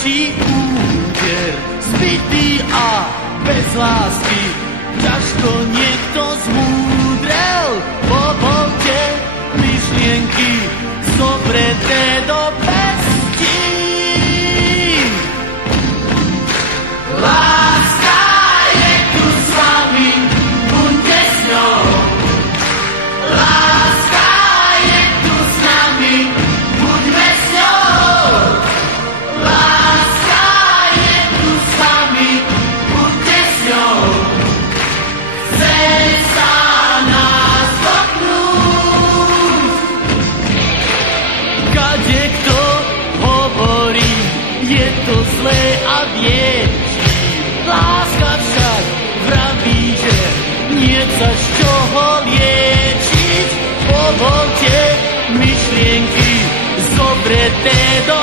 najväčší úder, zbytý a bez lásky, ťažko niekto zmúdrel. Povolte myšlienky zobreté do pestí. Láska je tu s vami, buďte s ňou. Láska je tu s nami, buďme s ňou. Láska je tu s vami, buďte s ňou. Chce sa nás dotknúť. Kadekto hovorí, je to zlé a vie. Láska však vraví, že nie sa z čoho liečiť. Povolte myšlienky zobreté do